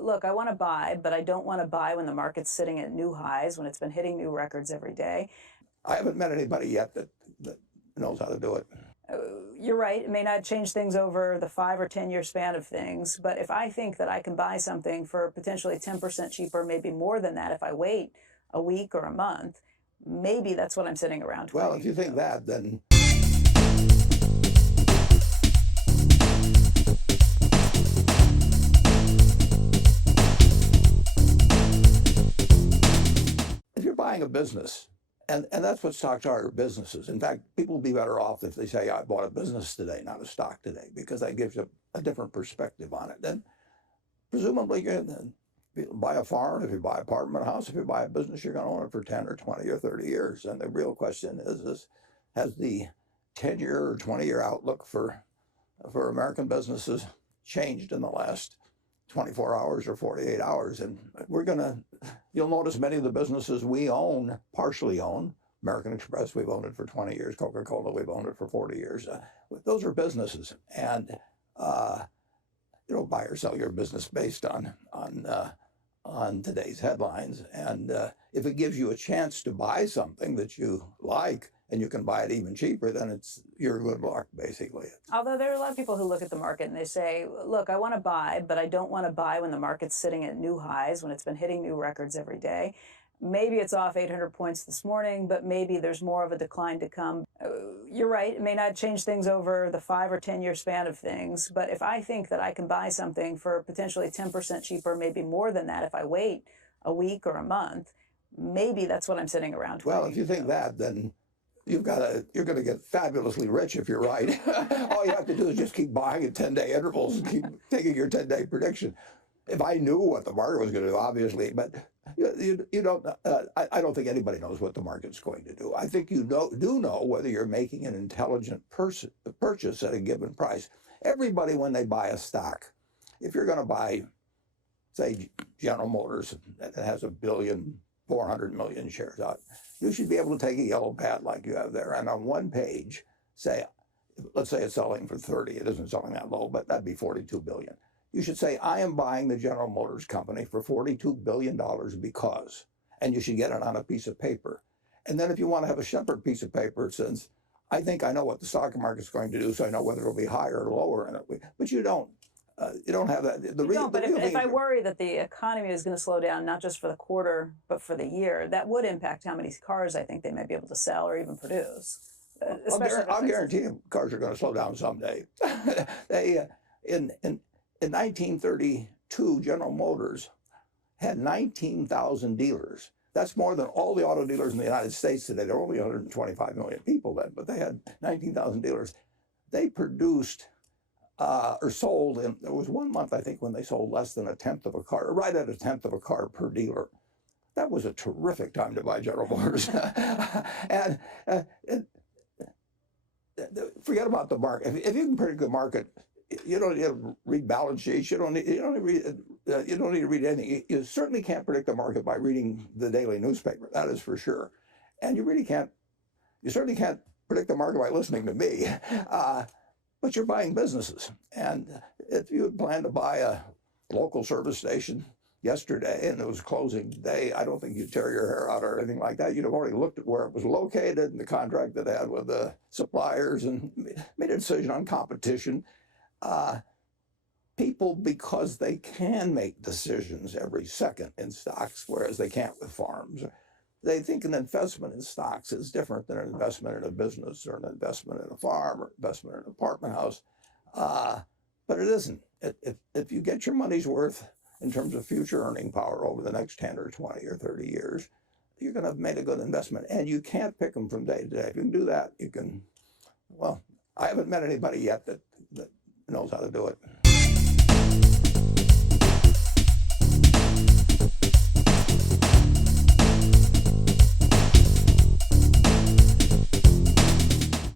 Look, I want to buy, but I don't want to buy when the market's sitting at new highs, when it's been hitting new records every day. I haven't met anybody yet that knows how to do it. You're right. It may not change things over the 5 or 10 year span of things, but if I think that I can buy something for potentially 10% cheaper, maybe more than that if I wait a week or a month, maybe that's what I'm sitting around. Well, if you think that, then if you're buying a business, and that's what stocks are businesses. In fact, people will be better off if they say, I bought a business today, not a stock today, because that gives you a different perspective on it. Then presumably if you buy a farm, if you buy an apartment house, if you buy a business, you're going to own it for 10 or 20 or 30 years. And the real question is has the 10-year or 20-year outlook for American businesses changed in the last 24 hours or 48 hours? And you'll notice many of the businesses we own, partially own, American Express, we've owned it for 20 years, Coca-Cola, we've owned it for 40 years. Those are businesses. And you don't buy or sell your business based on today's headlines. And if it gives you a chance to buy something that you like and you can buy it even cheaper, then you're good luck, basically. Although there are a lot of people who look at the market and they say, look, I want to buy, but I don't want to buy when the market's sitting at new highs, when it's been hitting new records every day. Maybe it's off 800 points this morning, but maybe there's more of a decline to come. You're right. It may not change things over the 5 or 10 year span of things, but if I think that I can buy something for potentially 10% cheaper, maybe more than that if I wait a week or a month, maybe that's what I'm sitting around. Well, if you think that, then you're going to get fabulously rich if you're right. All you have to do is just keep buying at 10-day intervals and keep taking your 10-day prediction. If I knew what the market was going to do, obviously, but you don't. I don't think anybody knows what the market's going to do. I think you do know whether you're making an intelligent purchase at a given price. Everybody, when they buy a stock, if you're going to buy, say, General Motors that has 1,400,000,000 shares out, you should be able to take a yellow pad like you have there, and on one page say, let's say it's selling for 30. It isn't selling that low, but that'd be 42 billion. You should say, I am buying the General Motors company for $42 billion because, and you should get it on a piece of paper. And then if you want to have a separate piece of paper, it says, I think I know what the stock market's going to do, so I know whether it'll be higher or lower. But you don't. You don't have that. But if I worry that the economy is going to slow down, not just for the quarter, but for the year, that would impact how many cars I think they might be able to sell or even produce. I'll guarantee you cars are going to slow down someday. In 1932, General Motors had 19,000 dealers. That's more than all the auto dealers in the United States today. There were only 125 million people then, but they had 19,000 dealers. They produced or sold, and there was 1 month, I think, when they sold less than a tenth of a car, right at a tenth of a car per dealer. That was a terrific time to buy General Motors. and forget about the market. If you can predict the market, you don't need to read balance sheets. You don't need to read anything. You certainly can't predict the market by reading the daily newspaper. That is for sure. And you certainly can't predict the market by listening to me. But you're buying businesses. And if you had planned to buy a local service station yesterday and it was closing today, I don't think you'd tear your hair out or anything like that. You'd have already looked at where it was located and the contract that it had with the suppliers and made a decision on competition. People, because they can make decisions every second in stocks, whereas they can't with farms, they think an investment in stocks is different than an investment in a business or an investment in a farm or investment in an apartment house. But it isn't. If you get your money's worth in terms of future earning power over the next 10 or 20 or 30 years, you're going to have made a good investment. And you can't pick them from day to day. If you can do that, you can, well, I haven't met anybody yet that knows how to do it.